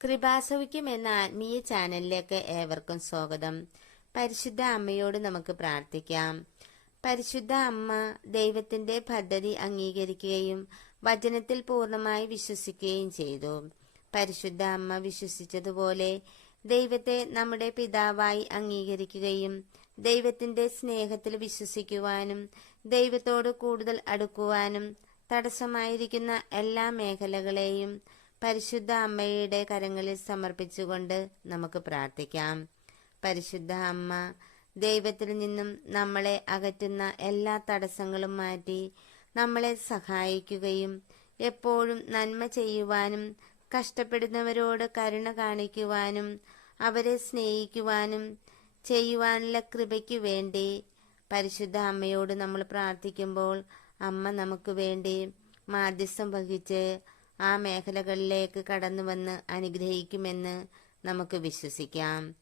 കൃപാസവിക്കും എന്ന ആത്മീയ ചാനലിലേക്ക് ഏവർക്കും സ്വാഗതം. പരിശുദ്ധ അമ്മയോട് നമുക്ക് പ്രാർത്ഥിക്കാം. പരിശുദ്ധ അമ്മ ദൈവത്തിന്റെ പദ്ധതി അംഗീകരിക്കുകയും വചനത്തിൽ പൂർണമായി വിശ്വസിക്കുകയും ചെയ്തു. പരിശുദ്ധ അമ്മ വിശ്വസിച്ചതുപോലെ ദൈവത്തെ നമ്മുടെ പിതാവായി അംഗീകരിക്കുകയും ദൈവത്തിന്റെ സ്നേഹത്തിൽ വിശ്വസിക്കുവാനും ദൈവത്തോട് കൂടുതൽ അടുക്കുവാനും തടസ്സമായിരിക്കുന്ന എല്ലാ മേഖലകളെയും പരിശുദ്ധ അമ്മയുടെ കരങ്ങളിൽ സമർപ്പിച്ചുകൊണ്ട് നമുക്ക് പ്രാർത്ഥിക്കാം. പരിശുദ്ധ അമ്മ ദൈവത്തിൽ നിന്നും നമ്മളെ അകറ്റുന്ന എല്ലാ തടസ്സങ്ങളും മാറ്റി നമ്മളെ സഹായിക്കുകയും എപ്പോഴും നന്മ ചെയ്യുവാനും കഷ്ടപ്പെടുന്നവരോട് കരുണ കാണിക്കുവാനും അവരെ സ്നേഹിക്കുവാനും ചെയ്യുവാനുള്ള കൃപയ്ക്ക് വേണ്ടി പരിശുദ്ധ അമ്മയോട് നമ്മൾ പ്രാർത്ഥിക്കുമ്പോൾ അമ്മ നമുക്ക് വേണ്ടി മാധ്യസ്ഥം വഹിച്ച് ആ മേഖലകളിലേക്ക് കടന്നുവന്ന് അനുഗ്രഹിക്കുമെന്ന് നമുക്ക് വിശ്വസിക്കാം.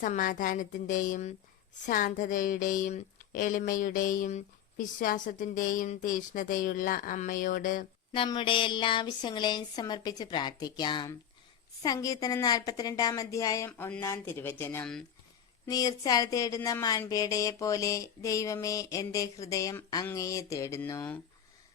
സമാധാനത്തിന്റെയും ശാന്തതയുടെയും എളിമയുടെയും വിശ്വാസത്തിന്റെയും തീഷ്ണതയുള്ള അമ്മയോട് നമ്മുടെ എല്ലാ ആവശ്യങ്ങളെയും സമർപ്പിച്ച് പ്രാർത്ഥിക്കാം. സങ്കീർത്തനം നാൽപ്പത്തിരണ്ടാം അധ്യായം ഒന്നാം തിരുവചനം. നീർച്ചാൽ തേടുന്ന മാൻപേടയെ പോലെ ദൈവമേ എന്റെ ഹൃദയം അങ്ങയെ തേടുന്നു.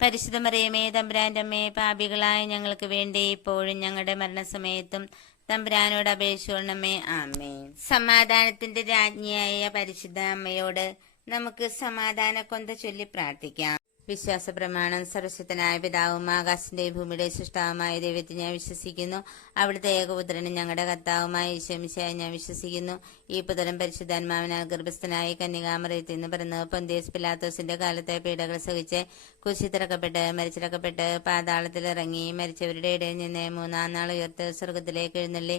പരിശുദ്ധ മറിയമേ തമ്പുരാന്റെ അമ്മേ പാപികളായ ഞങ്ങൾക്ക് വേണ്ടി ഇപ്പോഴും ഞങ്ങളുടെ മരണസമയത്തും തമ്പുരാനോട് അപേക്ഷിക്കണമേ ആമേ സമാധാനത്തിന്റെ രാജ്ഞിയായ പരിശുദ്ധ അമ്മയോട് നമുക്ക് സമാധാന കൊന്ത ചൊല്ലി പ്രാർത്ഥിക്കാം. വിശ്വാസ പ്രമാണം സർവശക്തനായ പിതാവും ആകാശന്റെ ഭൂമിയുടെ സൃഷ്ടാവുമായ ദൈവത്തെ ഞാൻ വിശ്വസിക്കുന്നു. അവിടുത്തെ ഏകപുത്രനും ഞങ്ങളുടെ കർത്താവുമായ ഈശോമിശായി ഞാൻ വിശ്വസിക്കുന്നു. ഈ പുത്രം പരിശുദ്ധാത്മാവിനാൽ ഗർഭസ്ഥനായി കന്യകാമറിയത്തിൽ നിന്ന് പിറന്ന് പൊന്തിയസ് പിലാത്തോസിന്റെ കാലത്തെ പീഡകൾ സഹിച്ച് കുശിത്തിറക്കപ്പെട്ട് മരിച്ചിറക്കപ്പെട്ട് പാതാളത്തിൽ ഇറങ്ങി മരിച്ചവരുടെ ഇടയിൽ നിന്ന് മൂന്നാം നാൾ ഉയർത്ത് സ്വർഗത്തിലേക്ക് എഴുന്നള്ളി.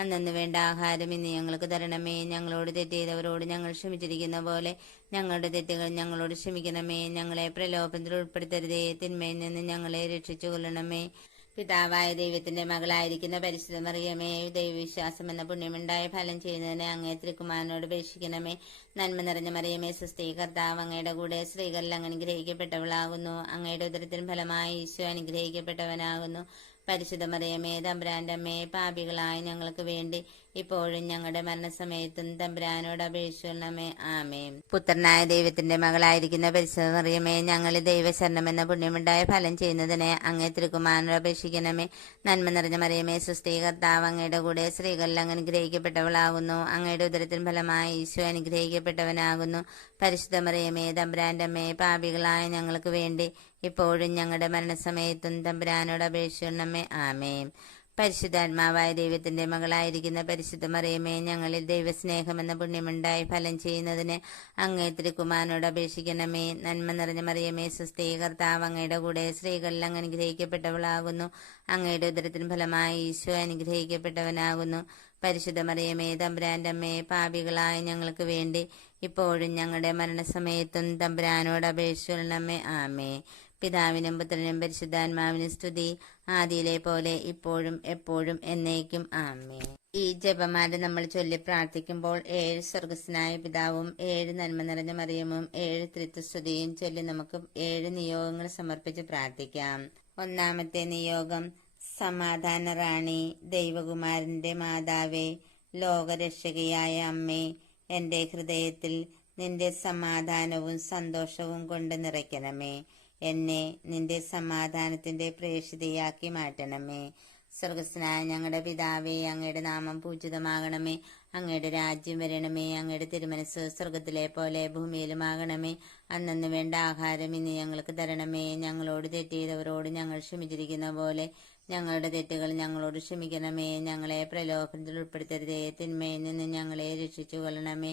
അന്നു വേണ്ട ആഹാരം ഇന്ന് ഞങ്ങൾക്ക് തരണമേ. ഞങ്ങളോട് തെറ്റ് ചെയ്തവരോട് ഞങ്ങൾ ക്ഷമിച്ചിരിക്കുന്ന പോലെ ഞങ്ങളുടെ തെറ്റുകൾ ഞങ്ങളോട് ക്ഷമിക്കണമേ. ഞങ്ങളെ പ്രലോഭനത്തിൽ ഉൾപ്പെടുത്തരുതേ. തിന്മയിൽ നിന്ന് ഞങ്ങളെ രക്ഷിച്ചു കൊള്ളണമേ പിതാവായ ദൈവത്തിന്റെ മകളായിരിക്കുന്ന പരിശുദ്ധ മറിയമേ ദൈവവിശ്വാസം എന്ന പുണ്യമുണ്ടായ ഫലം ചെയ്യുന്നതിന് അങ്ങേ തിരുക്കുമാരനോട് അപേക്ഷിക്കണമേ. നന്മ നിറഞ്ഞ മറിയമേ സുസ്ഥീ കർത്താവ് അങ്ങയുടെ കൂടെ സ്ത്രീകളിൽ അങ്ങ് അനുഗ്രഹിക്കപ്പെട്ടവളാകുന്നു അങ്ങയുടെ ഉദരത്തിന് ഫലമായി ഈശോ അനുഗ്രഹിക്കപ്പെട്ടവനാകുന്നു. പരിശുദ്ധ മറിയമേ തമ്പ്രാന്റെ അമ്മയെ പാപികളായ ഞങ്ങൾക്ക് വേണ്ടി ഇപ്പോഴും ഞങ്ങളുടെ മരണസമയത്തും തമ്പ്രാനോട് അപേക്ഷിക്കണമേ. ആമേ പുത്രനായ ദൈവത്തിന്റെ മകളായിരിക്കുന്ന പരിശുദ്ധ മറിയമേ ഞങ്ങൾ ദൈവശരണം എന്ന പുണ്യമുണ്ടായ ഫലം ചെയ്യുന്നതിനെ അങ്ങേ തിരുക്കുമാനോട് അപേക്ഷിക്കണമേ. നന്മ നിറഞ്ഞ മറിയമേ സുസ്ഥീ അങ്ങയുടെ കൂടെ സ്ത്രീകളിൽ അങ്ങ് അനുഗ്രഹിക്കപ്പെട്ടവളാകുന്നു അങ്ങയുടെ ഉദരത്തിന് ഫലമായി ഈശോ അനുഗ്രഹിക്കപ്പെട്ടവനാകുന്നു. പരിശുദ്ധ മറിയമേ തമ്പ്രാന്റെ അമ്മയെ പാപികളായ ഞങ്ങൾക്ക് വേണ്ടി ഇപ്പോഴും ഞങ്ങളുടെ മരണസമയത്തും തമ്പുരാനോട് അപേക്ഷിക്കണമേ ആമേ പരിശുദ്ധാത്മാവായ ദൈവത്തിന്റെ മകളായിരിക്കുന്ന പരിശുദ്ധ മറിയമേ ഞങ്ങളിൽ ദൈവസ്നേഹമെന്ന പുണ്യമുണ്ടായി ഫലം ചെയ്യുന്നതിന് അങ്ങേ കുമാരനോട് അപേക്ഷിക്കണമേ. നന്മ നിറഞ്ഞ മറിയമേ സുസ്ഥീ കർത്താവ് അങ്ങയുടെ കൂടെ സ്ത്രീകളിൽ അങ്ങ് അനുഗ്രഹിക്കപ്പെട്ടവളാകുന്നു. അങ്ങയുടെ ഉദരത്തിന് ഫലമായി ഈശോ അനുഗ്രഹിക്കപ്പെട്ടവനാകുന്നു. പരിശുദ്ധ മറിയമേ തമ്പുരാന്റെ അമ്മയെ പാപികളായ ഞങ്ങൾക്ക് വേണ്ടി ഇപ്പോഴും ഞങ്ങളുടെ മരണസമയത്തും തമ്പുരാനോട് അപേക്ഷിക്കണമേ ആമേ പിതാവിനും പുത്രനും പരിശുദ്ധാത്മാവിനും സ്തുതി ആദിയിലെ പോലെ ഇപ്പോഴും എപ്പോഴും എന്നേക്കും. ആമേ ഈ ജപമാല നമ്മൾ ചൊല്ലി പ്രാർത്ഥിക്കുമ്പോൾ ഏഴ് സ്വർഗസ്നായ പിതാവും ഏഴ് നന്മ നിറഞ്ഞ മറിയമും ഏഴ് ത്രിത്വസ്തുതിയും ചൊല്ലി നമുക്ക് ഏഴ് നിയോഗങ്ങൾ സമർപ്പിച്ച് പ്രാർത്ഥിക്കാം. ഒന്നാമത്തെ നിയോഗം സമാധാന റാണി ദൈവകുമാരന്റെ മാതാവേ ലോകരക്ഷകയായ അമ്മേ എന്റെ ഹൃദയത്തിൽ നിന്റെ സമാധാനവും സന്തോഷവും കൊണ്ട് നിറയ്ക്കണമേ. എന്നെ നിന്റെ സമാധാനത്തിന്റെ പ്രേക്ഷിതയാക്കി മാറ്റണമേ. സ്വർഗസ്നായ ഞങ്ങളുടെ പിതാവേ അങ്ങയുടെ നാമം പൂജിതമാകണമേ. അങ്ങയുടെ രാജ്യം വരണമേ. അങ്ങയുടെ തിരുമനസ് സ്വർഗത്തിലെ പോലെ ഭൂമിയിലുമാകണമേ. അന്നു വേണ്ട ആഹാരം ഇന്ന് ഞങ്ങൾക്ക് തരണമേ. ഞങ്ങളോട് തെറ്റിയതവരോട് ഞങ്ങൾ ക്ഷമിച്ചിരിക്കുന്ന പോലെ ഞങ്ങളുടെ തെറ്റുകൾ ഞങ്ങളോട് ക്ഷമിക്കണമേ. ഞങ്ങളെ പ്രലോഭനത്തിൽ ഉൾപ്പെടുത്തരുതേ. തിന്മയിൽ നിന്ന് ഞങ്ങളെ രക്ഷിച്ചു കൊള്ളണമേ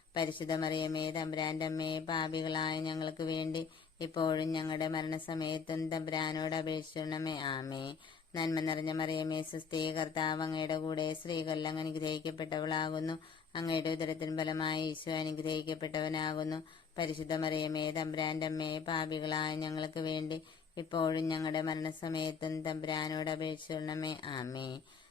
പരിശുദ്ധ മറിയമേ തമ്പുരാന്റെ പാപികളായ ഞങ്ങൾക്ക് വേണ്ടി ഇപ്പോഴും ഞങ്ങളുടെ മരണസമയത്തും തമ്പുരാനോട് അപേക്ഷിച്ചണമേ ആമേ നന്മ നിറഞ്ഞ മറിയമേ സുസ്ഥേ കർത്താവ് അങ്ങയുടെ കൂടെ സ്ത്രീകളിൽ അങ്ങ് അനുഗ്രഹിക്കപ്പെട്ടവളാകുന്നു. അങ്ങയുടെ ഉദരത്തിന് ഫലമായി ഈശോ അനുഗ്രഹിക്കപ്പെട്ടവനാകുന്നു. പരിശുദ്ധ മറിയമേ തമ്പുരാന്റെ പാപികളായ ഞങ്ങൾക്ക് വേണ്ടി ഇപ്പോഴും ഞങ്ങളുടെ മരണസമയത്തും തമ്പുരാനോട് അപേക്ഷിച്ചണമേ ആമേ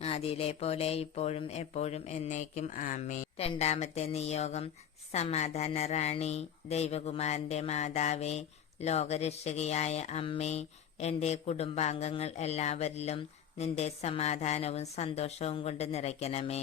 ആദിയിലെ പോലെ ഇപ്പോഴും എപ്പോഴും എന്നേക്കും ആമേ രണ്ടാമത്തെ നിയോഗം സമാധാന റാണി ദൈവകുമാരന്റെ മാതാവേ ലോകരക്ഷകയായ അമ്മേ എന്റെ കുടുംബാംഗങ്ങൾ എല്ലാവരിലും നിന്റെ സമാധാനവും സന്തോഷവും കൊണ്ട് നിറയ്ക്കണമേ.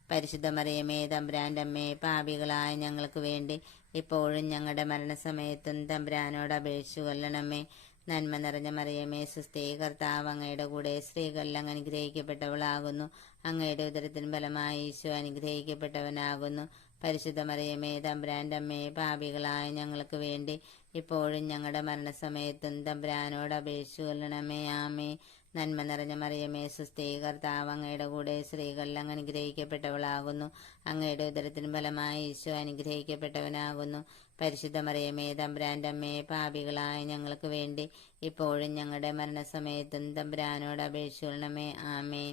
പരിശുദ്ധ മറിയമേ തമ്പുരാന്റെ അമ്മേ പാപികളായ ഞങ്ങൾക്ക് വേണ്ടി ഇപ്പോഴും ഞങ്ങളുടെ മരണസമയത്തും തമ്പുരാനോട് അപേക്ഷിച്ചു കൊല്ലണമേ. നന്മ നിറഞ്ഞ മറിയമേ സുസ്ഥീ കർത്താവ് അങ്ങയുടെ കൂടെ സ്ത്രീകളിൽ അനുഗ്രഹിക്കപ്പെട്ടവളാകുന്നു. അങ്ങയുടെ ഉദരത്തിന് ഫലമായി ഈശോ അനുഗ്രഹിക്കപ്പെട്ടവനാകുന്നു. പരിശുദ്ധ മറിയമേ തമ്പ്രാന്റെ അമ്മേ പാപികളായ ഞങ്ങൾക്ക് വേണ്ടി ഇപ്പോഴും ഞങ്ങളുടെ മരണസമയത്തും തമ്പുരാനോട് അപേക്ഷിച്ചു കൊല്ലണമേ. ആമേ നന്മ നിറഞ്ഞ മറിയമേ സുസ്ഥീ കർത്താവ് അങ്ങയുടെ കൂടെ സ്ത്രീകളിൽ അങ്ങ് അനുഗ്രഹിക്കപ്പെട്ടവളാകുന്നു അങ്ങയുടെ ഉദരത്തിന് ഫലമായി ഈശോ അനുഗ്രഹിക്കപ്പെട്ടവനാകുന്നു. പരിശുദ്ധ മറിയമേ തമ്പുരാന്റെ അമ്മയെ പാപികളായ ഞങ്ങൾക്ക് വേണ്ടി ഇപ്പോഴും ഞങ്ങളുടെ മരണസമയത്തും തമ്പുരാനോട് അപേക്ഷിക്കണമേ ആമേ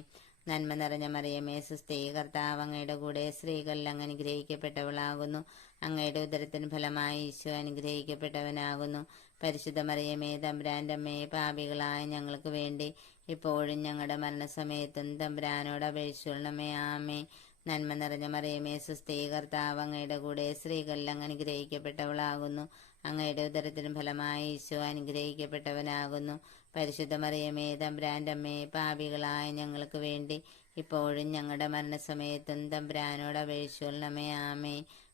നന്മ നിറഞ്ഞ മറിയമേ സുസ്ഥീ കർത്താവ് അങ്ങയുടെ കൂടെ സ്ത്രീകളിൽ അങ്ങ് അനുഗ്രഹിക്കപ്പെട്ടവളാകുന്നു അങ്ങയുടെ ഉദരത്തിന് ഫലമായി ഈശോ അനുഗ്രഹിക്കപ്പെട്ടവനാകുന്നു. പരിശുദ്ധ മറിയമേ തമ്പുരാന്റമ്മയെ പാപികളായ ഞങ്ങൾക്ക് വേണ്ടി ഇപ്പോഴും ഞങ്ങളുടെ മരണസമയത്തും തമ്പുരാനോട് അപേക്ഷിച്ചുകൊള്ളണമേ. ആമേ നന്മ നിറഞ്ഞ മറിയമേ സുസ്ഥീ അങ്ങയുടെ കൂടെ സ്ത്രീകളിൽ അനുഗ്രഹിക്കപ്പെട്ടവളാകുന്നു. അങ്ങയുടെ ഉദരത്തിനും ഫലമായി ഈശോ അനുഗ്രഹിക്കപ്പെട്ടവനാകുന്നു. പരിശുദ്ധ മറിയമേ തമ്പുരാന്റമ്മയെ പാപികളായ ഞങ്ങൾക്ക് വേണ്ടി ഇപ്പോഴും ഞങ്ങളുടെ മരണസമയത്തും തമ്പുരാനോട് അപേക്ഷിച്ചുകൊള്ളണമേ. ആമേ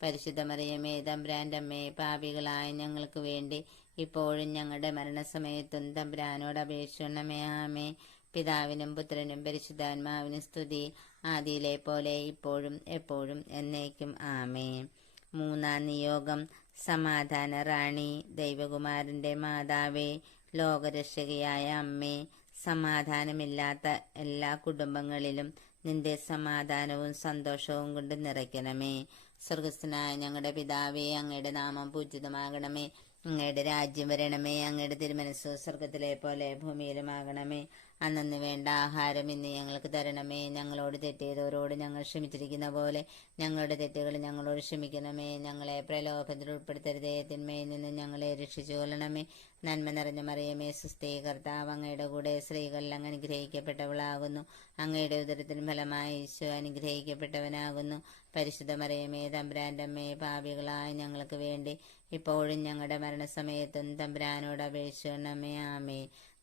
പരിശുദ്ധ മറിയമേ തമ്പുരാന്റെ അമ്മേ പാപികളായ ഞങ്ങൾക്ക് വേണ്ടി ഇപ്പോഴും ഞങ്ങളുടെ മരണസമയത്തും തമ്പ്രാനോട് അപേക്ഷിക്കണമേ ആമേ പിതാവിനും പുത്രനും പരിശുദ്ധാത്മാവിനും സ്തുതി. ആദിയിലെ പോലെ ഇപ്പോഴും എപ്പോഴും എന്നേക്കും ആമേ മൂന്നാം നിയോഗം. സമാധാന റാണി ദൈവകുമാരന്റെ മാതാവേ ലോകരക്ഷകയായ അമ്മേ സമാധാനമില്ലാത്ത എല്ലാ കുടുംബങ്ങളിലും നിന്റെ സമാധാനവും സന്തോഷവും കൊണ്ട് നിറയ്ക്കണമേ. സ്വർഗസ്നായ ഞങ്ങളുടെ പിതാവേ അങ്ങയുടെ നാമം പൂജിതമാകണമേ. അങ്ങയുടെ രാജ്യം വരണമേ. അങ്ങയുടെ തിരുമനസ് സ്വർഗത്തിലെ പോലെ ഭൂമിയിലുമാകണമേ. അന്നു വേണ്ട ആഹാരം ഇന്ന് ഞങ്ങൾക്ക് തരണമേ. ഞങ്ങളോട് തെറ്റിയതോരോട് ഞങ്ങൾ ക്ഷമിച്ചിരിക്കുന്ന പോലെ ഞങ്ങളുടെ തെറ്റുകൾ ഞങ്ങളോട് ക്ഷമിക്കണമേ. ഞങ്ങളെ പ്രലോഭത്തിൽ ഉൾപ്പെടുത്തരുതേ. തിന്മയിൽ നിന്ന് ഞങ്ങളെ രക്ഷിച്ചു കൊള്ളണമേ. നന്മ നിറഞ്ഞ മറിയമേ സുസ്ഥീ കർത്താവ് അങ്ങയുടെ കൂടെ സ്ത്രീകളിൽ അങ്ങ് അനുഗ്രഹിക്കപ്പെട്ടവളാകുന്നു. അങ്ങയുടെ ഉദരത്തിന് ഫലമായി ഈശോ അനുഗ്രഹിക്കപ്പെട്ടവനാകുന്നു. പരിശുദ്ധ മറിയമേ തമ്പുരാന്റെ പാപികളായ ഞങ്ങൾക്ക് വേണ്ടി ഇപ്പോഴും ഞങ്ങളുടെ മരണസമയത്തും തമ്പുരാനോട് അപേക്ഷിക്കണമേ. ആമേ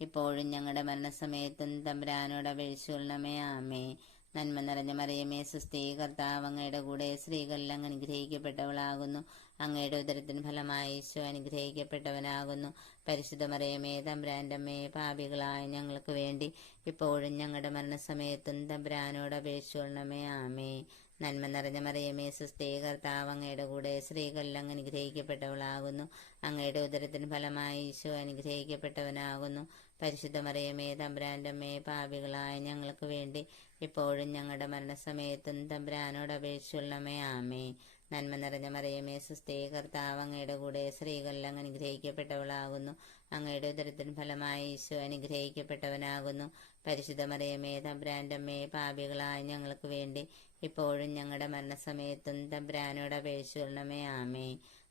ഇപ്പോഴും ഞങ്ങളുടെ മരണസമയത്തും തമ്പുരാനോട് അപേക്ഷിക്കണമേ ആമേ. നന്മ നിറഞ്ഞ മറിയമേ സുസ്ഥീ കർത്താവ് അങ്ങയുടെ കൂടെ സ്ത്രീകളിൽ അങ്ങ് അനുഗ്രഹിക്കപ്പെട്ടവളാകുന്നു. അങ്ങയുടെ ഉദരത്തിന് ഫലമായി ഈശോ അനുഗ്രഹിക്കപ്പെട്ടവനാകുന്നു. പരിശുദ്ധ മറിയമേ തമ്പുരാന്റെ അമ്മേ പാപികളായ ഞങ്ങൾക്ക് വേണ്ടി ഇപ്പോഴും ഞങ്ങളുടെ മരണസമയത്തും തമ്പുരാനോട് അപേക്ഷിക്കണമേ ആമേ. നന്മ നിറഞ്ഞ മറിയമേ സുസ്ഥീ കർത്താവ് അങ്ങയുടെ കൂടെ സ്ത്രീകളിൽ അങ്ങ് അനുഗ്രഹിക്കപ്പെട്ടവളാകുന്നു. അങ്ങയുടെ ഉദരത്തിന് ഫലമായി ഈശോ അനുഗ്രഹിക്കപ്പെട്ടവനാകുന്നു. പരിശുദ്ധ മറിയമേ തമ്പ്രാന്റെ പാപികളായ ഞങ്ങൾക്ക് വേണ്ടി ഇപ്പോഴും ഞങ്ങളുടെ മരണസമയത്തും തമ്പ്രാനോട് അപേക്ഷിച്ചുള്ളമേ ആമേ നന്മ നിറഞ്ഞ മറിയമേ സുസ്ഥേ കർത്താവ് അങ്ങയുടെ കൂടെ സ്ത്രീകളിൽ അനുഗ്രഹിക്കപ്പെട്ടവളാകുന്നു. അങ്ങയുടെ ഉദരത്തിന് ഫലമായി ഈശോ അനുഗ്രഹിക്കപ്പെട്ടവനാകുന്നു. പരിശുദ്ധ മറിയമേ തമ്പ്രാന്റെ പാപികളായ ഞങ്ങൾക്ക് വേണ്ടി ഇപ്പോഴും ഞങ്ങളുടെ മരണസമയത്തും തമ്പ്രാനോട് അപേക്ഷിച്ചുള്ളമേ ആമേ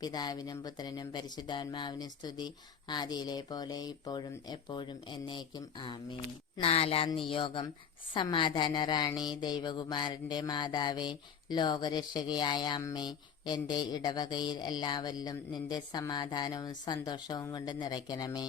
പിതാവിനും പുത്രനും പരിശുദ്ധാത്മാവിനും സ്തുതി ആദിയിലെ പോലെ ഇപ്പോഴും എപ്പോഴും എന്നേക്കും. ആമേ നാലാം നിയോഗം. സമാധാന റാണി ദൈവകുമാരന്റെ മാതാവേ ലോകരക്ഷകയായ അമ്മേ എന്റെ ഇടവകയിൽ എല്ലാവരിലും നിന്റെ സമാധാനവും സന്തോഷവും കൊണ്ട് നിറയ്ക്കണമേ.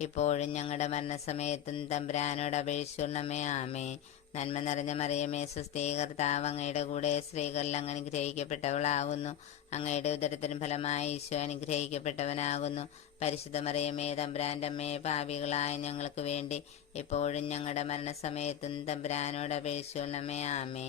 ഇപ്പോഴും ഞങ്ങളുടെ മരണസമയത്തും തമ്പുരാനോട് അപേക്ഷിച്ചുള്ളമേ ആമേ. നന്മ നിറഞ്ഞ മറിയമേ സുസ്ഥീ അങ്ങയുടെ കൂടെ സ്ത്രീകളിൽ അങ്ങ് അനുഗ്രഹിക്കപ്പെട്ടവളാകുന്നു. അങ്ങയുടെ ഉദരത്തിന് ഫലമായി ഈശോ അനുഗ്രഹിക്കപ്പെട്ടവനാകുന്നു. പരിശുദ്ധ മറിയമേ തമ്പുരാന്റെ അമ്മയെ പാപികളായ ഞങ്ങൾക്ക് വേണ്ടി ഇപ്പോഴും ഞങ്ങളുടെ മരണസമയത്തും തമ്പുരാനോട് അപേക്ഷിച്ചുള്ളമേ ആമേ.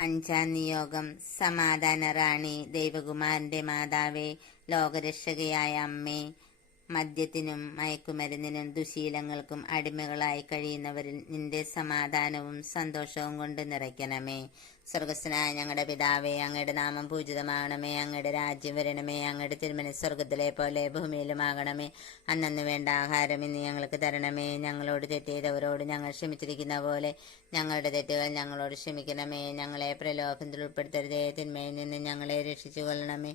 അഞ്ചാം നിയോഗം. സമാധാന റാണി ദൈവകുമാരന്റെ മാതാവേ ലോകരക്ഷകയായ അമ്മേ. മദ്യത്തിനും മയക്കുമരുന്നിനും ദുശീലങ്ങൾക്കും അടിമകളായി കഴിയുന്നവരിൽ നിന്റെ സമാധാനവും സന്തോഷവും കൊണ്ട് നിറയ്ക്കണമേ. സ്വർഗസ്വനായ ഞങ്ങളുടെ പിതാവേ അങ്ങയുടെ നാമം പൂജിതമാകണമേ. അങ്ങയുടെ രാജ്യം വരണമേ. അങ്ങയുടെ തിരുമന സ്വർഗത്തിലെ പോലെ ഭൂമിയിലുമാകണമേ. അന്നു വേണ്ട ആഹാരം ഇന്ന് ഞങ്ങൾക്ക് തരണമേ. ഞങ്ങളോട് തെറ്റെയ്തവരോട് ഞങ്ങൾ ക്ഷമിച്ചിരിക്കുന്ന പോലെ ഞങ്ങളുടെ തെറ്റുകൾ ഞങ്ങളോട് ക്ഷമിക്കണമേ. ഞങ്ങളെ പ്രലോഭനത്തിൽ ഉൾപ്പെടുത്തരുതേ. തിന്മയിൽ നിന്ന് ഞങ്ങളെ രക്ഷിച്ചു കൊള്ളണമേ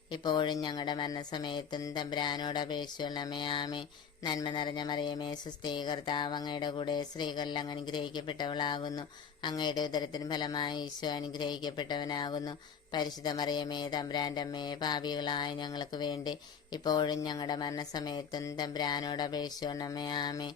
ഇപ്പോഴും ഞങ്ങളുടെ മരണസമയത്തും തമ്പ്രാനോട് അപേക്ഷിക്കണമേ ആമേ. നന്മ നിറഞ്ഞ മറിയമേ സുസ്ഥീ കർത്താവ് അങ്ങയുടെ കൂടെ സ്ത്രീകളിൽ അങ്ങ് അനുഗ്രഹിക്കപ്പെട്ടവളാകുന്നു. അങ്ങയുടെ ഉദരത്തിന് ഫലമായി ഈശോ അനുഗ്രഹിക്കപ്പെട്ടവനാകുന്നു. പരിശുദ്ധ മറിയമേ തമ്പ്രാന്റെ അമ്മയെ ഭാവികളായ ഞങ്ങൾക്ക് വേണ്ടി ഇപ്പോഴും ഞങ്ങളുടെ മരണസമയത്തും തമ്പ്രാനോട് അപേക്ഷിക്കണമേ ആമേ.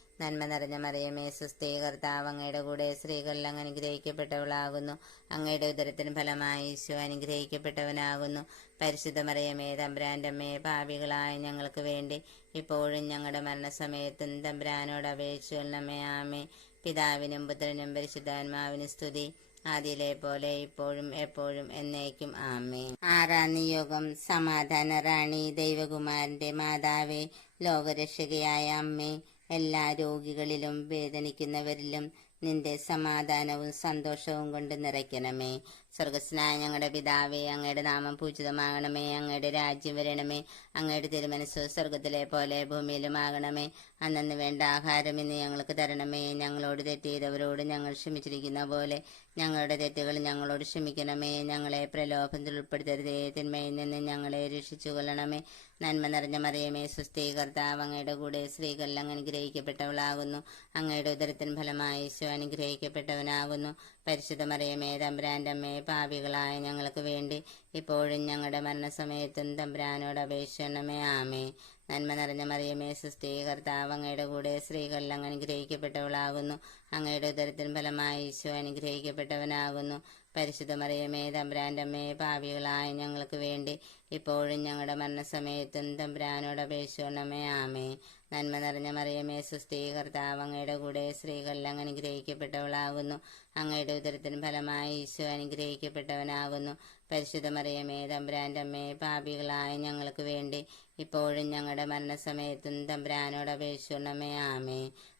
നന്മ നിറഞ്ഞ മറിയമേ സുസ്ഥീ കർത്താവ് അങ്ങയുടെ കൂടെ സ്ത്രീകളിൽ അങ്ങ് അനുഗ്രഹിക്കപ്പെട്ടവളാകുന്നു. അങ്ങയുടെ ഉദരത്തിന് ഫലമായി ഈശോ അനുഗ്രഹിക്കപ്പെട്ടവനാകുന്നു. പരിശുദ്ധ മറിയമേ തമ്പ്രാന്റെ അമ്മയെ പാപികളായ ഞങ്ങൾക്ക് വേണ്ടി ഇപ്പോഴും ഞങ്ങളുടെ മരണസമയത്തും തമ്പ്രാനോട് അപേക്ഷിച്ചു അപേക്ഷിക്കണമേ ആമേ പിതാവിനും പുത്രനും പരിശുദ്ധാത്മാവിനും സ്തുതി. ആദ്യയിലെ പോലെ ഇപ്പോഴും എപ്പോഴും എന്നേക്കും ആമേ ആറാം നിയോഗം. സമാധാന റാണി ദൈവകുമാരന്റെ മാതാവേ ലോകരക്ഷകയായ അമ്മേ എല്ലാ രോഗികളിലും വേദനിക്കുന്നവരിലും നിന്റെ സമാധാനവും സന്തോഷവും കൊണ്ട് നിറയ്ക്കണമേ. സ്വർഗസ്നായ ഞങ്ങളുടെ പിതാവേ അങ്ങയുടെ നാമം പൂജിതമാകണമേ അങ്ങയുടെ രാജ്യം വരണമേ അങ്ങയുടെ തിരുമനസ് സ്വർഗത്തിലെ പോലെ ഭൂമിയിലും ആകണമേ അന്നു വേണ്ട ആഹാരം ഇന്ന് ഞങ്ങൾക്ക് തരണമേ. ഞങ്ങളോട് തെറ്റിയതവരോട് ഞങ്ങൾ ക്ഷമിച്ചിരിക്കുന്ന പോലെ ഞങ്ങളുടെ തെറ്റുകൾ ഞങ്ങളോട് ക്ഷമിക്കണമേ. ഞങ്ങളെ പ്രലോഭനത്തിൽ ഉൾപ്പെടുത്തരുതേ. തിന്മയിൽ നിന്ന് ഞങ്ങളെ രക്ഷിച്ചു കൊള്ളണമേ നന്മ നിറഞ്ഞ മറിയമേ സുസ്ഥീ കർത്താവ് അങ്ങയുടെ കൂടെ സ്ത്രീകളിൽ അനുഗ്രഹിക്കപ്പെട്ടവളാകുന്നു. അങ്ങയുടെ ഉദരത്തിൻ ഫലമായി ഈശോ അനുഗ്രഹിക്കപ്പെട്ടവനാകുന്നു. പരിശുദ്ധ മറിയമേ തമ്പുരാന്റെ അമ്മയെ പാപികളായ ഞങ്ങൾക്ക് വേണ്ടി ഇപ്പോഴും ഞങ്ങളുടെ മരണസമയത്തും തമ്പുരാനോട് അപേക്ഷണമേ ആമേ നന്മ നിറഞ്ഞ മറിയമേ സുസ്ഥീ കർത്താവ് അങ്ങയുടെ കൂടെ സ്ത്രീകളിൽ അങ്ങ് അനുഗ്രഹിക്കപ്പെട്ടവളാകുന്നു. അങ്ങയുടെ ഉദരത്തിൻ ഫലമായി ഈശോ അനുഗ്രഹിക്കപ്പെട്ടവനാകുന്നു. പരിശുദ്ധ മറിയമേ തമ്പുരാന്റെ അമ്മേ പാപികളായ ഞങ്ങൾക്ക് വേണ്ടി ഇപ്പോഴും ഞങ്ങളുടെ മരണസമയത്തും തമ്പ്രാനോട് അപേക്ഷിക്കണമേ ആമേ നന്മ നിറഞ്ഞ മറിയമേ സുസ്ഥീ കർത്താവ് അങ്ങയുടെ കൂടെ സ്ത്രീകൾ അങ്ങ് അനുഗ്രഹിക്കപ്പെട്ടവളാകുന്നു. അങ്ങയുടെ ഉദരത്തിന് ഫലമായി ഈശോ അനുഗ്രഹിക്കപ്പെട്ടവനാകുന്നു. പരിശുദ്ധ മറിയമേ തമ്പുരാന്റെ അമ്മേ പാപികളായ ഞങ്ങൾക്ക് വേണ്ടി ഇപ്പോഴും ഞങ്ങളുടെ മരണസമയത്തും തമ്പ്രാനോട് അപേക്ഷിക്കണമേ ആമേ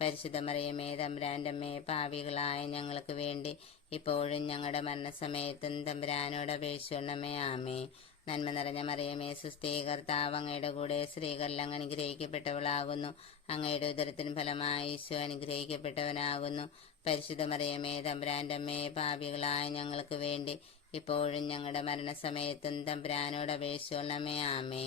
പരിശുദ്ധ മറിയമേ തമ്പുരാന്റെ ഭാവികളായ പാപികളായ ഞങ്ങൾക്ക് വേണ്ടി ഇപ്പോഴും ഞങ്ങളുടെ മരണസമയത്തും തമ്പുരാനോട് അപേക്ഷിക്കണമേ ആമേ നന്മ നിറഞ്ഞ മറിയമേ സുസ്ഥീ കർത്താവ് അങ്ങയുടെ കൂടെ സ്ത്രീകളിൽ അങ്ങ് അനുഗ്രഹിക്കപ്പെട്ടവളാകുന്നു. അങ്ങയുടെ ഉദരത്തിന് ഫലമായി ഈശോ അനുഗ്രഹിക്കപ്പെട്ടവനാകുന്നു. പരിശുദ്ധ മറിയമേ തമ്പുരാന്റെ അമ്മേ പാപികളായ ഞങ്ങൾക്ക് വേണ്ടി ഇപ്പോഴും ഞങ്ങളുടെ മരണസമയത്തും തമ്പുരാനോട് അപേക്ഷിക്കണമേ ആമേ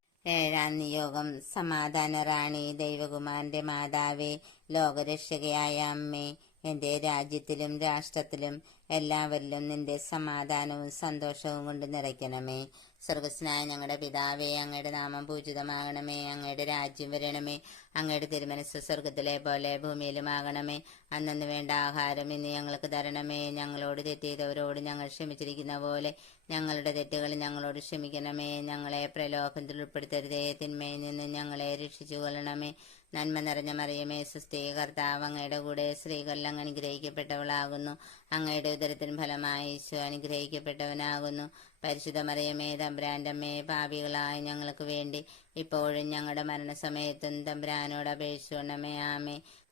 ഏഴാം നിയോഗം. സമാധാന റാണി ദൈവകുമാരന്റെ മാതാവേ ലോകരക്ഷകയായ അമ്മേ എന്റെ രാജ്യത്തിലും രാഷ്ട്രത്തിലും എല്ലാവരിലും നിന്റെ സമാധാനവും സന്തോഷവും കൊണ്ട് നിറയ്ക്കണമേ. സ്വർഗസ്നായ ഞങ്ങളുടെ പിതാവേ അങ്ങയുടെ നാമം പൂജിതമാകണമേ അങ്ങയുടെ രാജ്യം വരണമേ അങ്ങയുടെ തിരുമനസ് സ്വർഗത്തിലെ പോലെ ഭൂമിയിലുമാകണമേ. അന്നു വേണ്ട ആഹാരം ഇന്ന് ഞങ്ങൾക്ക് തരണമേ. ഞങ്ങളോട് തെറ്റിയതവരോട് ഞങ്ങൾ ക്ഷമിച്ചിരിക്കുന്ന പോലെ ഞങ്ങളുടെ തെറ്റുകൾ ഞങ്ങളോട് ക്ഷമിക്കണമേ. ഞങ്ങളെ പ്രലോഭനത്തിൽ ഉൾപ്പെടുത്തരുതേ. തിന്മയിൽ നിന്ന് ഞങ്ങളെ രക്ഷിച്ചു കൊള്ളണമേ നന്മ നിറഞ്ഞ മറിയമേ സുസ്ഥീ കർത്താവ് അങ്ങയുടെ കൂടെ സ്ത്രീകളിൽ അങ്ങ് അനുഗ്രഹിക്കപ്പെട്ടവളാകുന്നു. അങ്ങയുടെ ഉദരത്തിന് ഫലമായി ഈശോ അനുഗ്രഹിക്കപ്പെട്ടവനാകുന്നു. പരിശുദ്ധ മറിയമേ തമ്പുരാന്റെ അമ്മേ പാപികളായ ഞങ്ങൾക്ക് വേണ്ടി ഇപ്പോഴും ഞങ്ങളുടെ മരണസമയത്തും തമ്പ്രാനോട് അപേക്ഷിക്കണമേ ആമേ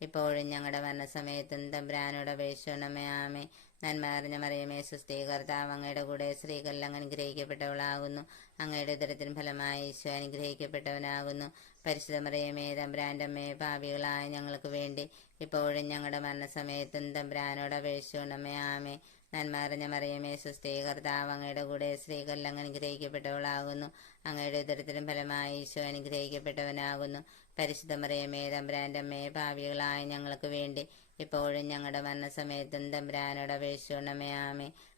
ഇപ്പോഴും ഞങ്ങളുടെ മരണസമയത്തും തമ്പുരാനോട് അപേക്ഷിക്കണമേ ആമേ. നന്മ അറിഞ്ഞ മറിയമേ സുസ്ഥീ കർത്താവ് അങ്ങയുടെ കൂടെ സ്ത്രീകളിൽ അങ്ങ് അനുഗ്രഹിക്കപ്പെട്ടവളാകുന്നു. അങ്ങയുടെ ഉദരത്തിന് ഫലമായി ഈശോ അനുഗ്രഹിക്കപ്പെട്ടവനാകുന്നു. പരിശുദ്ധ മറിയമേ തമ്പ്രാന്റെ അമ്മേ ഭാവികളായ ഞങ്ങൾക്ക് വേണ്ടി ഇപ്പോഴും ഞങ്ങളുടെ മരണസമയത്തും തമ്പുരാനോട് അപേക്ഷിക്കണമേ ആമേ. നന്മ അറിഞ്ഞ മറിയമേ സുസ്ഥീ കർത്താവ് അങ്ങയുടെ കൂടെ സ്ത്രീകളിൽ അങ്ങ് അനുഗ്രഹിക്കപ്പെട്ടവളാകുന്നു. അങ്ങയുടെ ഉദരത്തിലും ഫലമായി ഈശോ അനുഗ്രഹിക്കപ്പെട്ടവനാകുന്നു. പരിശുദ്ധ മറിയമേ തമ്പുരാന്റെ അമ്മേ ഭാവികളായ ഞങ്ങൾക്ക് വേണ്ടി ഇപ്പോഴും ഞങ്ങളുടെ മരണസമയത്തും സമയത്തും അപേക്ഷിക്കണമേ ആമേ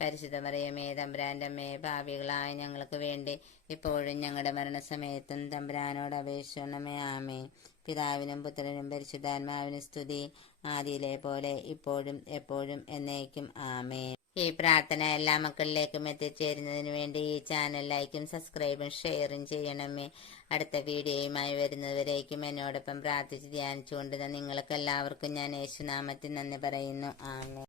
പരിശുദ്ധ മറിയമേ തമ്പ്രാന്റമ്മേ ഭാവികളായ ഞങ്ങൾക്ക് വേണ്ടി ഇപ്പോഴും ഞങ്ങളുടെ മരണസമയത്തും തമ്പ്രാനോട് അപേക്ഷിക്കണമേ ആമേ പിതാവിനും പുത്രനും പരിശുദ്ധാത്മാവിനും സ്തുതി. ആദിയിലെ പോലെ ഇപ്പോഴും എപ്പോഴും എന്നേക്കും ആമേ ഈ പ്രാർത്ഥന എല്ലാ മക്കളിലേക്കും എത്തിച്ചേരുന്നതിന് വേണ്ടി ഈ ചാനൽ ലൈക്കും സബ്സ്ക്രൈബും ഷെയറും ചെയ്യണമേ. അടുത്ത വീഡിയോയുമായി വരുന്നവരേക്കും എന്നോടൊപ്പം പ്രാർത്ഥിച്ച് ധ്യാനിച്ചുകൊണ്ട് നിങ്ങൾക്ക് എല്ലാവർക്കും ഞാൻ യേശുനാമത്തിൽ നന്ദി പറയുന്നു. ആമേ